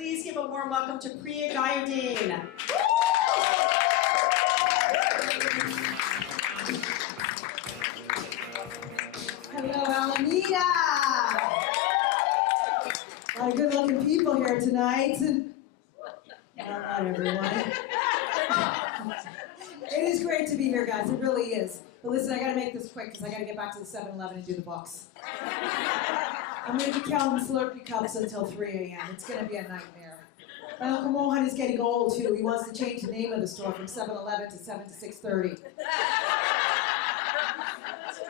please give a warm welcome to Priya Guyadeen. Hello, Alameda! A lot of good-looking people here tonight. Well, not everyone. It is great to be here, guys. It really is. But listen, I got to make this quick because I got to get back to the 7-Eleven and do the books. I'm going to be counting Slurpee cups until 3 a.m. It's going to be a nightmare. My Uncle Mohan is getting old, too. He wants to change the name of the store from 7-Eleven to 7 to 6:30.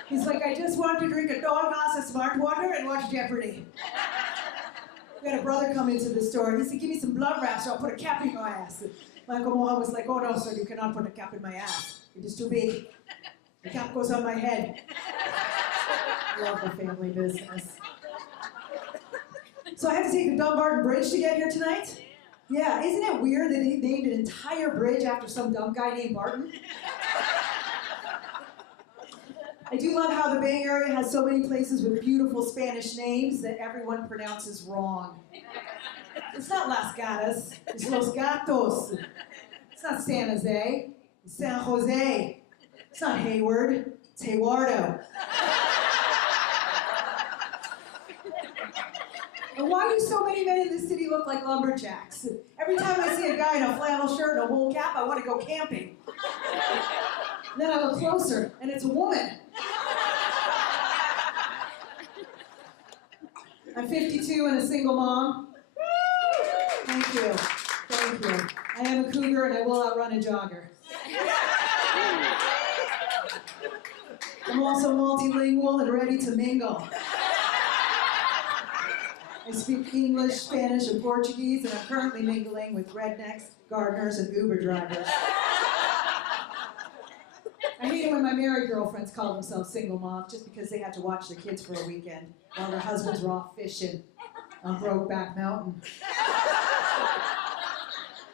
He's like, I just want to drink a tall glass of smart water and watch Jeopardy. We had a brother come into the store. He said, give me some blood wraps or I'll put a cap in your ass. My Uncle Mohan was like, oh no, sir, you cannot put a cap in my ass. It is too big. The cap goes on my head. Love the family business. So I had to take the Dumbarton Bridge to get here tonight? Yeah, isn't it weird that they named an entire bridge after some dumb guy named Barton? I do love how the Bay Area has so many places with beautiful Spanish names that everyone pronounces wrong. It's not Las Gatas, it's Los Gatos. It's not San Jose, it's San Jose. It's not Hayward, it's Haywardo. And why do so many men in this city look like lumberjacks? Every time I see a guy in a flannel shirt and a wool cap, I want to go camping. And then I look closer, and it's a woman. I'm 52 and a single mom. Thank you. Thank you. I am a cougar and I will outrun a jogger. I'm also multilingual and ready to mingle. I speak English, Spanish, and Portuguese, and I'm currently mingling with rednecks, gardeners, and Uber drivers. I hate it when my married girlfriends call themselves single moms just because they had to watch their kids for a weekend while their husbands were off fishing on Brokeback Mountain.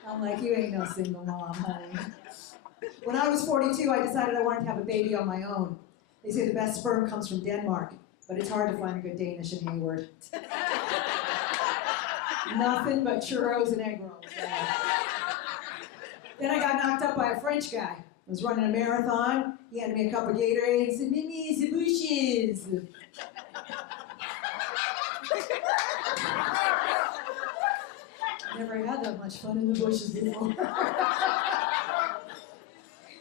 I'm like, you ain't no single mom, honey. When I was 42, I decided I wanted to have a baby on my own. They say the best sperm comes from Denmark, but it's hard to find a good Danish in Hayward. Nothing but churros and egg rolls. Then I got knocked up by a French guy. I was running a marathon. He handed me a cup of Gatorade and said, Mimi, the bushes. Never had that much fun in the bushes before.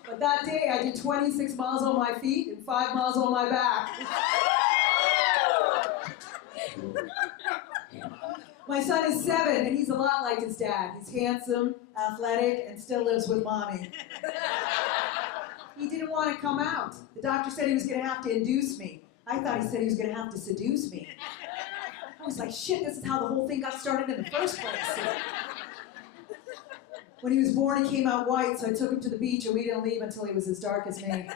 But that day I did 26 miles on my feet and 5 miles on my back. My son is 7 and he's a lot like his dad. He's handsome, athletic, and still lives with mommy. He didn't want to come out. The doctor said he was going to have to induce me. I thought he said he was going to have to seduce me. I was like, shit, this is how the whole thing got started in the first place. When he was born, he came out white, so I took him to the beach and we didn't leave until he was as dark as me.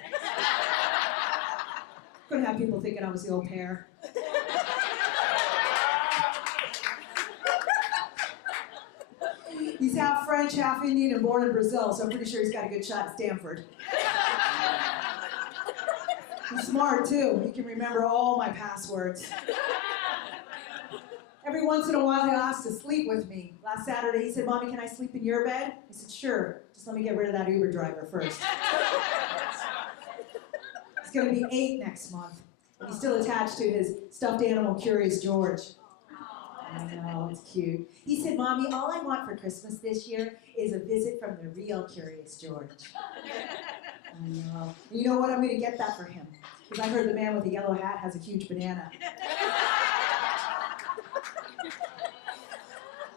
Couldn't have people thinking I was the au pair. He's half French, half Indian, and born in Brazil, so I'm pretty sure he's got a good shot at Stanford. He's smart, too. He can remember all my passwords. Every once in a while, he'll ask to sleep with me. Last Saturday, he said, Mommy, can I sleep in your bed? I said, sure. Just let me get rid of that Uber driver first. He's going to be 8 next month. And he's still attached to his stuffed animal, Curious George. I know, it's cute. He said, Mommy, all I want for Christmas this year is a visit from the real Curious George. I know. You know what? I'm going to get that for him. Because I heard the man with the yellow hat has a huge banana.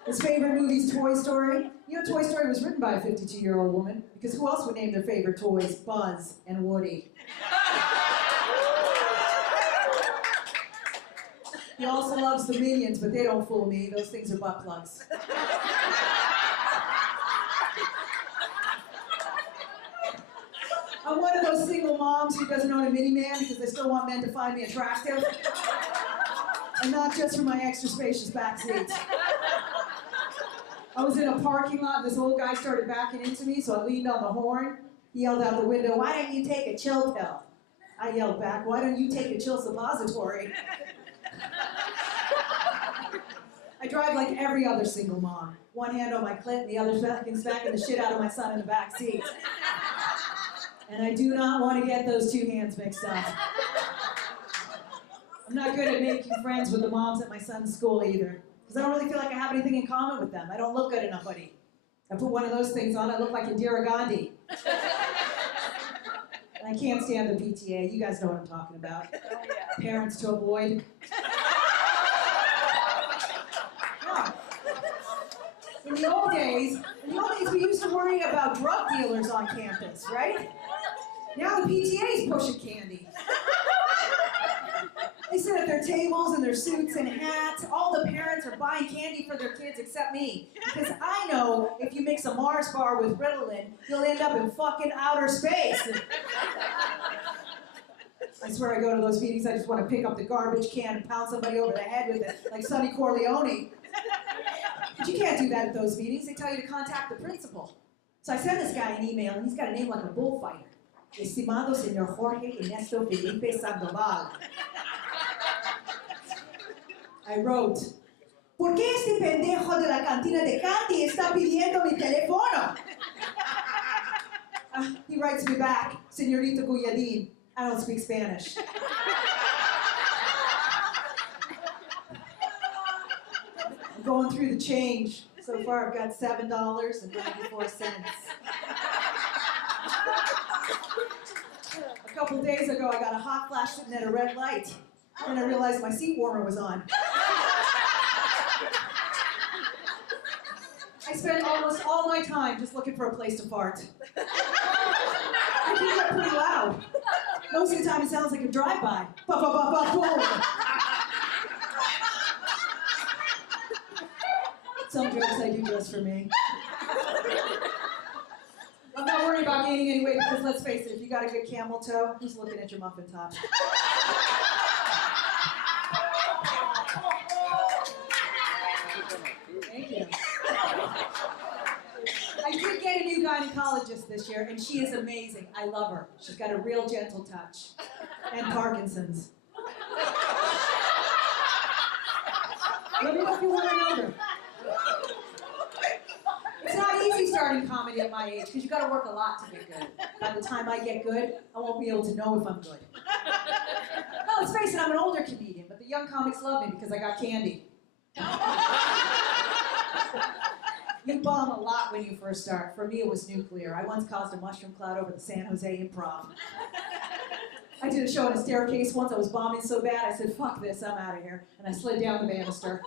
His favorite movie's Toy Story. You know, Toy Story was written by a 52-year-old woman. Because who else would name their favorite toys Buzz and Woody? He also loves the Minions, but they don't fool me. Those things are butt plugs. I'm one of those single moms who doesn't own a minivan because I still want men to find me attractive. And not just for my extra spacious back seats. I was in a parking lot and this old guy started backing into me, so I leaned on the horn. He yelled out the window, why don't you take a chill pill? I yelled back, why don't you take a chill suppository? I drive like every other single mom. One hand on my clit and the other smacking the shit out of my son in the back seat. And I do not want to get those two hands mixed up. I'm not good at making friends with the moms at my son's school either, because I don't really feel like I have anything in common with them. I don't look good enough, buddy. I put one of those things on, I look like Priya Guyadeen. And I can't stand the PTA. You guys know what I'm talking about. Oh, yeah. Parents to avoid. Yeah. In the old days, we used to worry about drug dealers on campus, right? Now the PTA's pushing candy. They sit at their tables in their suits and hats. All the parents are buying candy for their kids except me. Because I know if you mix a Mars bar with Ritalin, you'll end up in fucking outer space. I swear I go to those meetings, I just want to pick up the garbage can and pound somebody over the head with it, like Sonny Corleone. But you can't do that at those meetings. They tell you to contact the principal. So I send this guy an email, and he's got a name like a bullfighter. Estimado Señor Jorge Ernesto Felipe Sandoval. I wrote, ¿Por qué este pendejo de la cantina de Candy está pidiendo mi teléfono? He writes me back, Señorita Guyadeen, I don't speak Spanish. I'm going through the change. So far I've got $7.94. A couple days ago I got a hot flash sitting at a red light. And I realized my seat warmer was on. I spent almost all my time just looking for a place to fart. I can get pretty loud. Most of the time it sounds like a drive-by. Ba-ba-ba-ba-boom. Some jokes I do just for me. I'm not worried about gaining any weight because let's face it, if you got a good camel toe, who's looking at your muffin top? Thank you. I did get a new gynecologist this year, and she is amazing. I love her. She's got a real gentle touch. And Parkinson's. Let me know if you want to know her. It's not easy starting comedy at my age, because you got to work a lot to get good. By the time I get good, I won't be able to know if I'm good. No, let's face it, I'm an older comedian, but the young comics love me because I got candy. You bomb a lot when you first start. For me, it was nuclear. I once caused a mushroom cloud over the San Jose Improv. I did a show on a staircase once. I was bombing so bad, I said, fuck this, I'm out of here. And I slid down the banister.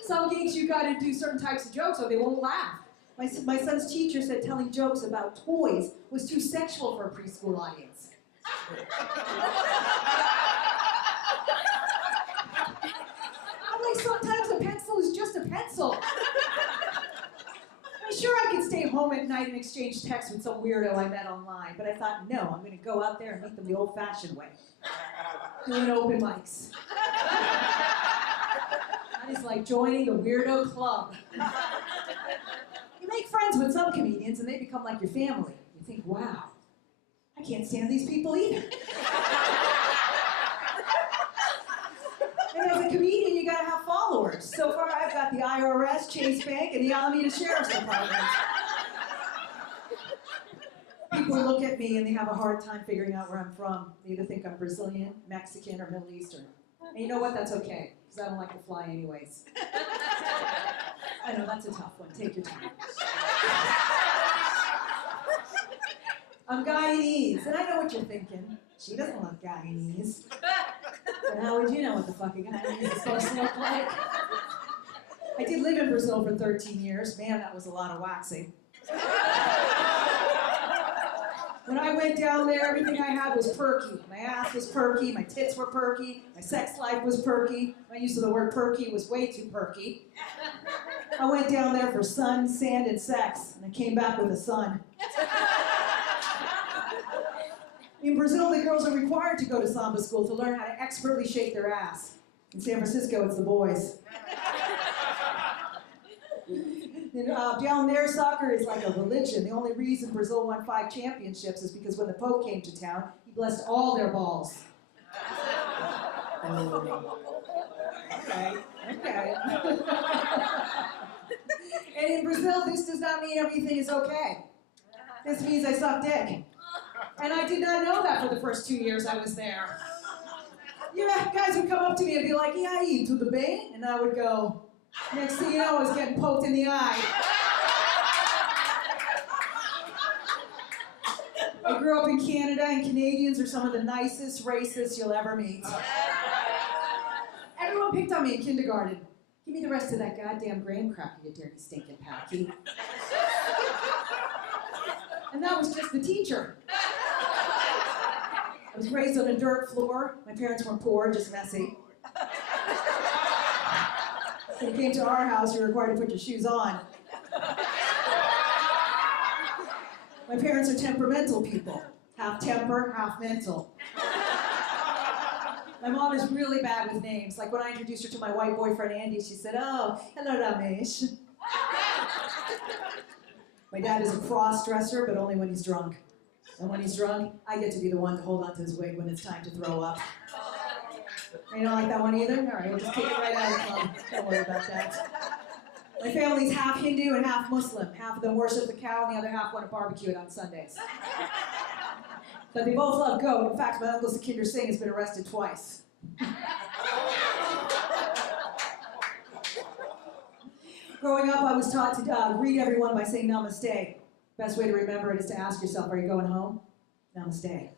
Some gigs, you gotta do certain types of jokes or they won't laugh. My son's teacher said telling jokes about toys was too sexual for a preschool audience. I'm like, sometimes a pencil is just a pencil. I'm sure I could stay home at night and exchange texts with some weirdo I met online, but I thought, no, I'm gonna go out there and meet them the old-fashioned way. Doing open mics. That is like joining the weirdo club. You make friends with some comedians and they become like your family. You think, wow, I can't stand these people either. And as a comedian, you gotta have followers. So far, I've got the IRS, Chase Bank, and the Alameda Sheriff's Department. People look at me and they have a hard time figuring out where I'm from. They either think I'm Brazilian, Mexican, or Middle Eastern. And you know what? That's okay, because I don't like to fly anyways. I know, that's a tough one. Take your time. I'm Guyanese, and I know what you're thinking. She doesn't look Guyanese. But how would you know what the fuck a Guyanese is supposed to look like? I did live in Brazil for 13 years. Man, that was a lot of waxing. When I went down there, everything I had was perky. My ass was perky, my tits were perky, my sex life was perky. My use of the word perky was way too perky. I went down there for sun, sand, and sex, and I came back with a son. In Brazil, the girls are required to go to samba school to learn how to expertly shake their ass. In San Francisco, it's the boys. Down there, soccer is like a religion. The only reason Brazil won 5 championships is because when the Pope came to town, he blessed all their balls. Okay. And in Brazil, this does not mean everything is okay. This means I suck dick. And I did not know that for the first 2 years I was there. Yeah, guys would come up to me and be like, "E aí, tudo bem?" And I would go, next thing you know, I was getting poked in the eye. I grew up in Canada, and Canadians are some of the nicest racists you'll ever meet. Everyone picked on me in kindergarten. "Give me the rest of that goddamn graham cracker, you dirty stinking packy." And that was just the teacher. I was raised on a dirt floor. My parents weren't poor, just messy. When you came to our house, you were required to put your shoes on. My parents are temperamental people. Half temper, half mental. My mom is really bad with names. Like when I introduced her to my white boyfriend, Andy, she said, "Oh, hello, Ramesh." My dad is a cross-dresser, but only when he's drunk. And when he's drunk, I get to be the one to hold onto his wig when it's time to throw up. You don't like that one either? All right, we'll just take it right out of the club. Don't worry about that. My family's half Hindu and half Muslim. Half of them worship the cow, and the other half want to barbecue it on Sundays. But they both love goat. In fact, my uncle Sukhinder Singh has been arrested twice. Growing up, I was taught to greet everyone by saying namaste. Best way to remember it is to ask yourself, "Are you going home?" Namaste.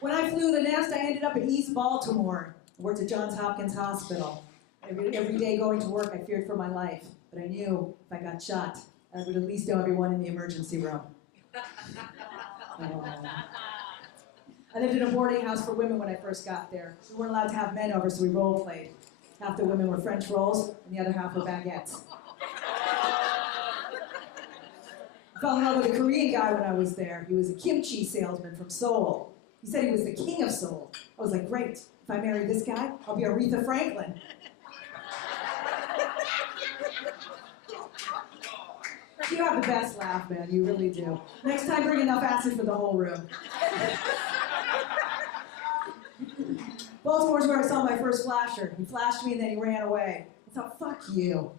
When I flew the nest, I ended up in East Baltimore. I worked at Johns Hopkins Hospital. Every day going to work, I feared for my life. But I knew if I got shot, I would at least know everyone in the emergency room. I lived in a boarding house for women when I first got there. We weren't allowed to have men over, so we role played. Half the women were French rolls, and the other half were baguettes. I fell in love with a Korean guy when I was there. He was a kimchi salesman from Seoul. He said he was the king of Seoul. I was like, great. If I marry this guy, I'll be Aretha Franklin. You have the best laugh, man. You really do. Next time, bring enough acid for the whole room. Baltimore's where I saw my first flasher. He flashed me and then he ran away. I thought, fuck you.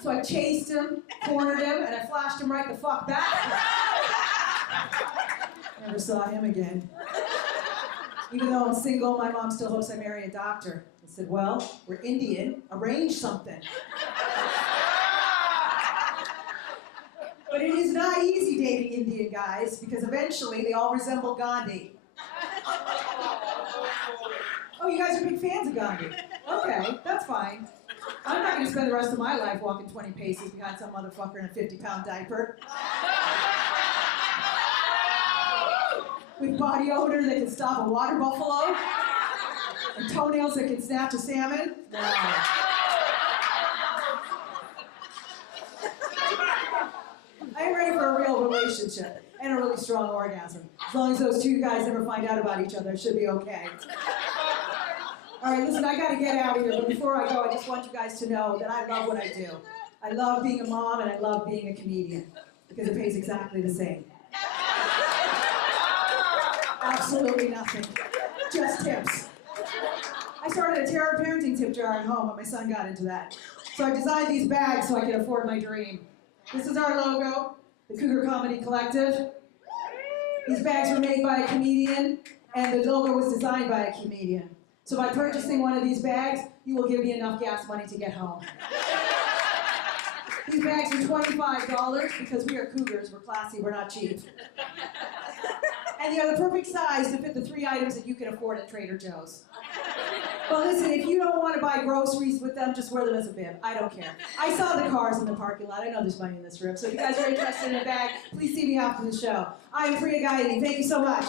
So I chased him, cornered him, and I flashed him right the fuck back. Never saw him again. Even though I'm single, my mom still hopes I marry a doctor. I said, well, we're Indian, arrange something. But it is not easy dating Indian guys, because eventually they all resemble Gandhi. Oh, you guys are big fans of Gandhi. Okay, that's fine. I'm not going to spend the rest of my life walking 20 paces behind some motherfucker in a 50-pound diaper. With body odor that can stop a water buffalo. And toenails that can snatch a salmon. No. I am ready for a real relationship and a really strong orgasm. As long as those two guys never find out about each other, it should be okay. All right, listen, I got to get out of here, but before I go, I just want you guys to know that I love what I do. I love being a mom, and I love being a comedian, because it pays exactly the same. Absolutely nothing. Just tips. I started a terror parenting tip jar at home, but my son got into that. So I designed these bags so I could afford my dream. This is our logo, the Cougar Comedy Collective. These bags were made by a comedian, and the logo was designed by a comedian. So by purchasing one of these bags, you will give me enough gas money to get home. These bags are $25 because we are cougars, we're classy, we're not cheap. And they are the perfect size to fit the 3 items that you can afford at Trader Joe's. But listen, if you don't want to buy groceries with them, just wear them as a bib. I don't care. I saw the cars in the parking lot. I know there's money in this room. So if you guys are interested in a bag, please see me after the show. I'm Priya Guyadeen. Thank you so much.